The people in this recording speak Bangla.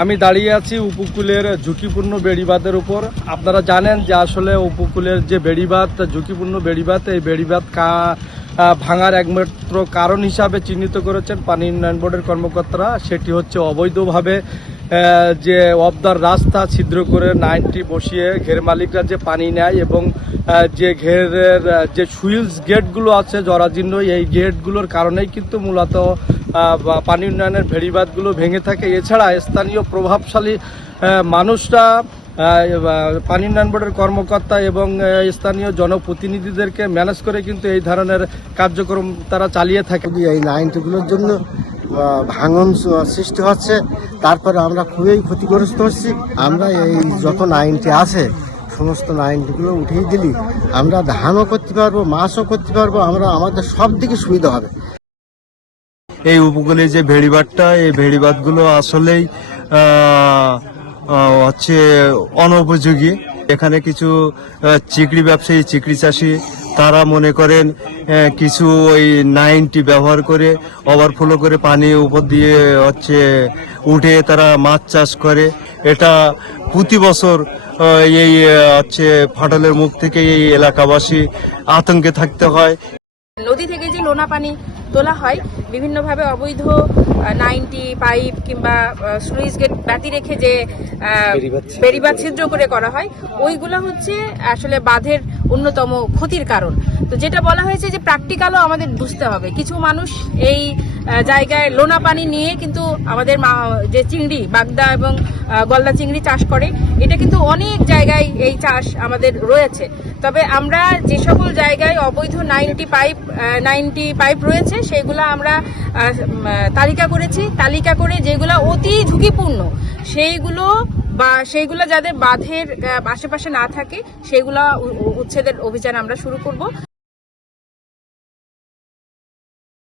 আমি দাঁড়িয়ে আছি উপকূলের ঝুঁকিপূর্ণ বেড়িবাঁধের উপর। আপনারা জানেন যে আসলে উপকূলের যে বেড়িবাঁধ, ঝুঁকিপূর্ণ বেড়িবাঁধ, এই বেড়িবাঁধ কা ভাঙার একমাত্র কারণ হিসাবে চিহ্নিত করেছেন পানি উন্নয়ন বোর্ডের কর্মকর্তারা। সেটি হচ্ছে অবৈধভাবে যে অবদার রাস্তা ছিদ্র করে নাইনটি বসিয়ে ঘের মালিকরা যে পানি নেয় এবং যে ঘেরের যে সুইলস গেটগুলো আছে জরাজীর্ণ, এই গেটগুলোর কারণেই কিন্তু মূলত পানি উন্নয়নের ভেড়িবাদগুলো ভেঙে থাকে। এছাড়া স্থানীয় প্রভাবশালী মানুষরা পানি উন্নয়ন বোর্ডের কর্মকর্তা এবং স্থানীয় জনপ্রতিনিধিদেরকে ম্যানেজ করে কিন্তু এই ধরনের কার্যক্রম তারা চালিয়ে থাকে। এই নাইনটিগুলোর জন্য ভাঙন সৃষ্টি হচ্ছে। তারপরে আমরা খুবই ক্ষতিগ্রস্ত হচ্ছি। আমরা এই যত নাইনটি আছে, সমস্ত নাইনটিগুলো উঠিয়ে দিলি, আমরা ধানও করতে পারব, মাছও করতে পারব, আমরা, আমাদের সব দিকে সুবিধা হবে। এই উপকূলে যে ভেড়িবাঁধটা এই ভেড়িবাঁধগুলো আসলেই হচ্ছে অনুপযোগী। এখানে কিছু চিকড়ি ব্যবসায়ী, চিকড়ি চাষি, তারা মনে করেন কিছু ওই নাইনটি ব্যবহার করে, ওভারফ্লো করে পানি উপর দিয়ে হচ্ছে উঠে তারা মাছ চাষ করে। এটা প্রতি বছর এই হচ্ছে ফাটলের মুখ থেকে এই এলাকাবাসী আতঙ্কে থাকতে হয়। নদী থেকে যে লোনা পানি তোলা হয়, বিভিন্নভাবে অবৈধ নাইনটি পাইপ কিংবা সুইচ গেট ব্যাতি রেখে যে বেড়িবাঁধ ছিদ্র করে করা হয়। ওইগুলো হচ্ছে আসলে বাঁধের অন্যতম ক্ষতির কারণ। তো যেটা বলা হয়েছে যে প্র্যাকটিক্যালও আমাদের বুঝতে হবে। কিছু মানুষ এই জায়গায় লোনা পানি নিয়ে কিন্তু আমাদের যে চিংড়ি বাগদা এবং গলদা চিংড়ি চাষ করে এটা কিন্তু অনেক জায়গায় এই চাষ আমাদের রয়েছে। তবে আমরা যে সকল জায়গায় অবৈধ নাইনটি পাইপ নাইনটি পাইপ রয়েছে সেগুলো আমরা তালিকা করেছি। তালিকা করে যেগুলো অতি ঝুঁকিপূর্ণ সেইগুলো বা সেইগুলো যাদের বাঁধের আশেপাশে না থাকে সেগুলো উচ্ছেদের অভিযান আমরা শুরু করব।